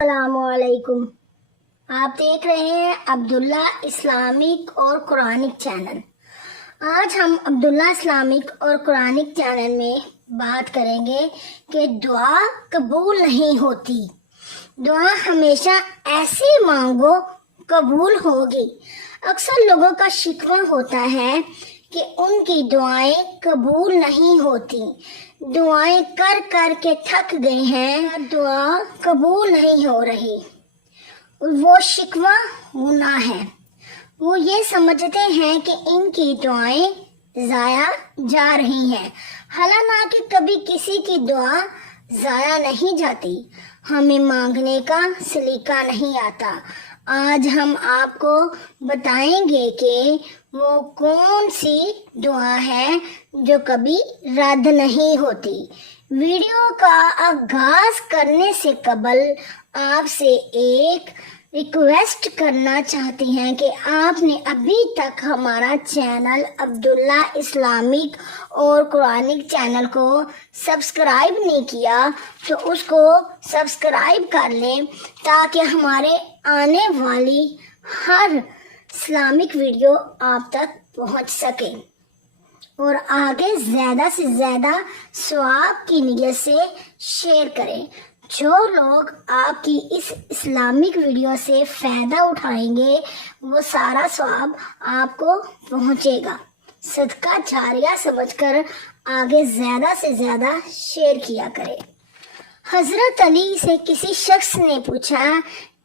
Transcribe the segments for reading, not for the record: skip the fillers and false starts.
السلام علیکم۔ آپ دیکھ رہے ہیں عبداللہ اسلامک اور قرآنک چینل۔ آج ہم عبداللہ اسلامک اور قرآنک چینل میں بات کریں گے کہ دعا قبول نہیں ہوتی۔ دعا ہمیشہ ایسی مانگو قبول ہوگی۔ اکثر لوگوں کا شکوہ ہوتا ہے کہ ان کی دعائیں قبول نہیں ہوتی، دعائیں کر کر کے تھک گئے ہیں، دعا قبول نہیں ہو رہی۔ وہ شکوہ گناہ ہے۔ وہ یہ سمجھتے ہیں کہ ان کی دعائیں ضائع جا رہی ہیں، حالانکہ کبھی کسی کی دعا ضائع نہیں جاتی۔ ہمیں مانگنے کا سلیقہ نہیں آتا۔ آج ہم آپ کو بتائیں گے کہ وہ کون سی دعا ہے جو کبھی رد نہیں ہوتی۔ ویڈیو کا آغاز کرنے سے قبل آپ سے ایک ریکویسٹ کرنا چاہتے ہیں کہ آپ نے ابھی تک ہمارا چینل عبداللہ اسلامک اور قرآنک چینل کو سبسکرائب نہیں کیا تو اس کو سبسکرائب کر لیں تاکہ ہمارے آنے والی ہر اسلامک ویڈیو آپ تک پہنچ سکے، اور آگے زیادہ سے زیادہ ثواب کی نیت سے شیئر کریں۔ جو لوگ آپ کی اس اسلامک ویڈیو سے فائدہ اٹھائیں گے وہ سارا ثواب آپ کو پہنچے گا۔ صدقہ جاریہ سمجھ کر آگے زیادہ سے زیادہ شیئر کیا کریں۔ حضرت علی سے کسی شخص نے پوچھا،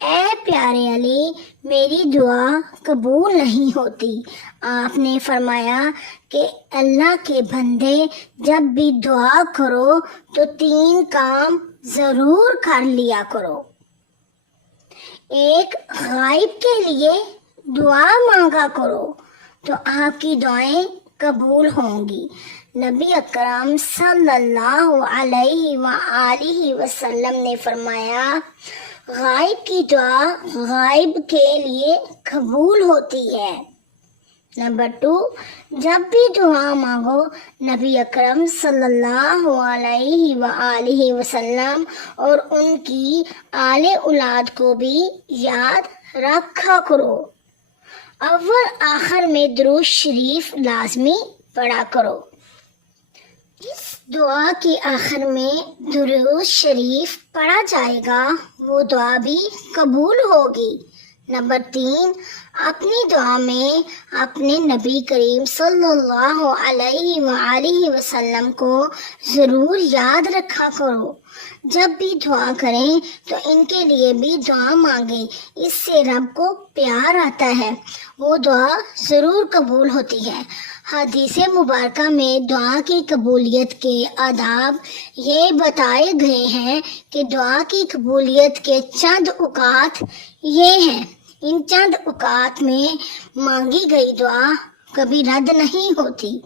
اے پیارے علی، میری دعا قبول نہیں ہوتی۔ آپ نے فرمایا کہ اللہ کے بندے، جب بھی دعا کرو تو 3 کام ضرور کر لیا کرو۔ ایک، غائب کے لیے دعا مانگا کرو تو آپ کی دعائیں قبول ہوں گی۔ نبی اکرم صلی اللہ علیہ وآلہ وسلم نے فرمایا، غائب کی دعا غائب کے لیے قبول ہوتی ہے۔ نمبر 2، جب بھی دعا مانگو نبی اکرم صلی اللہ علیہ وآلہ وسلم اور ان کی آل اولاد کو بھی یاد رکھا کرو۔ اول آخر میں درود شریف لازمی پڑھا کرو۔ جس دعا کے آخر میں درود شریف پڑھا جائے گا وہ دعا بھی قبول ہوگی۔ نمبر 3، اپنی دعا میں اپنے نبی کریم صلی اللہ علیہ وآلہ وسلم کو ضرور یاد رکھا کرو۔ جب بھی دعا کریں تو ان کے لیے بھی دعا مانگیں، اس سے رب کو پیار آتا ہے، وہ دعا ضرور قبول ہوتی ہے۔ حدیث مبارکہ میں دعا کی قبولیت کے آداب یہ بتائے گئے ہیں کہ دعا کی قبولیت کے چند اوقات یہ ہیں۔ ان چند اوقات میں مانگی گئی دعا کبھی رد نہیں ہوتی۔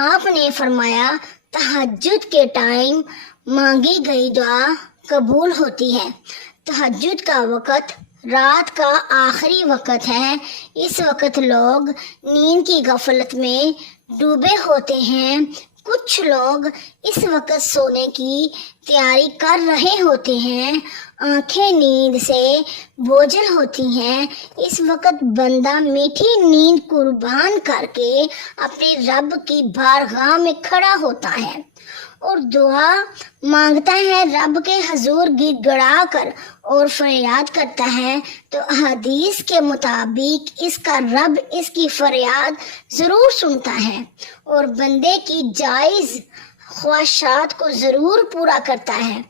آپ نے فرمایا، تہجد کے ٹائم مانگی گئی دعا قبول ہوتی ہے۔ تہجد کا وقت رات کا آخری وقت ہے۔ اس وقت لوگ نیند کی غفلت میں ڈوبے ہوتے ہیں۔ کچھ لوگ اس وقت سونے کی تیاری کر رہے ہوتے ہیں، آنکھیں نیند سے بوجھل ہوتی ہیں۔ اس وقت بندہ میٹھی نیند قربان کر کے اپنے رب کی بارگاہ میں کھڑا ہوتا ہے اور دعا مانگتا ہے، رب کے حضور گڑ گڑا کر اور فریاد کرتا ہے، تو حدیث کے مطابق اس کا رب اس کی فریاد ضرور سنتا ہے اور بندے کی جائز خواہشات کو ضرور پورا کرتا ہے۔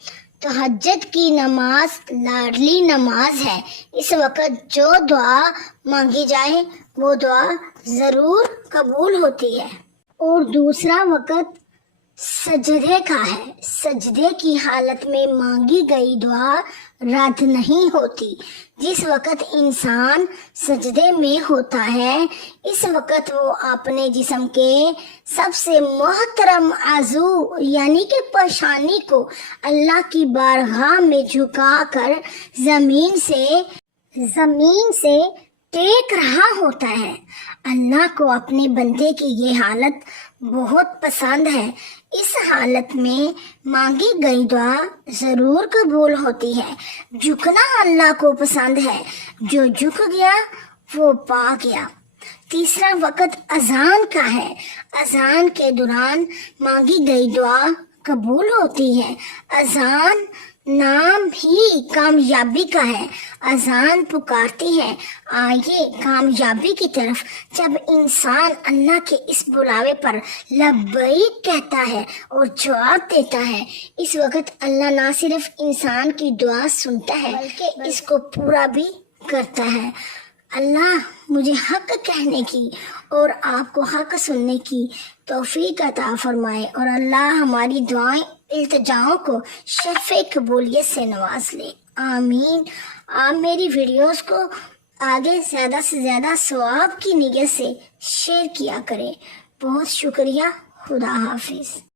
تہجد کی نماز لاڈلی نماز ہے۔ اس وقت جو دعا مانگی جائے وہ دعا ضرور قبول ہوتی ہے۔ اور دوسرا وقت سجدے کا ہے۔ سجدے کی حالت میں مانگی گئی دعا رد نہیں ہوتی۔ جس وقت انسان سجدے میں ہوتا ہے اس وقت وہ اپنے جسم کے سب سے محترم عضو یعنی کہ پیشانی کو اللہ کی بارگاہ میں جھکا کر زمین سے ٹیک رہا ہوتا ہے۔ اللہ کو اپنے بندے کی یہ حالت بہت پسند ہے۔ اس حالت میں مانگی گئی دعا ضرور قبول ہوتی ہے۔ جھکنا اللہ کو پسند ہے، جو جھک گیا وہ پا گیا۔ تیسرا وقت اذان کا ہے۔ اذان کے دوران مانگی گئی دعا قبول ہوتی ہے۔ اذان نام ہی کامیابی کا ہے۔ اذان پکارتی ہے آئیے کامیابی کی طرف۔ جب انسان اللہ کے اس بلاوے پر لبیک کہتا ہے اور جواب دیتا ہے، اس وقت اللہ نہ صرف انسان کی دعا سنتا ہے بلکہ اس کو پورا بھی کرتا ہے۔ اللہ مجھے حق کہنے کی اور آپ کو حق سننے کی توفیق عطا فرمائے، اور اللہ ہماری دعائیں التجاؤں کو شفع قبولیت سے نواز لے، آمین۔ آپ میری ویڈیوز کو آگے زیادہ سے زیادہ ثواب کی نیت سے شیئر کیا کریں۔ بہت شکریہ۔ خدا حافظ۔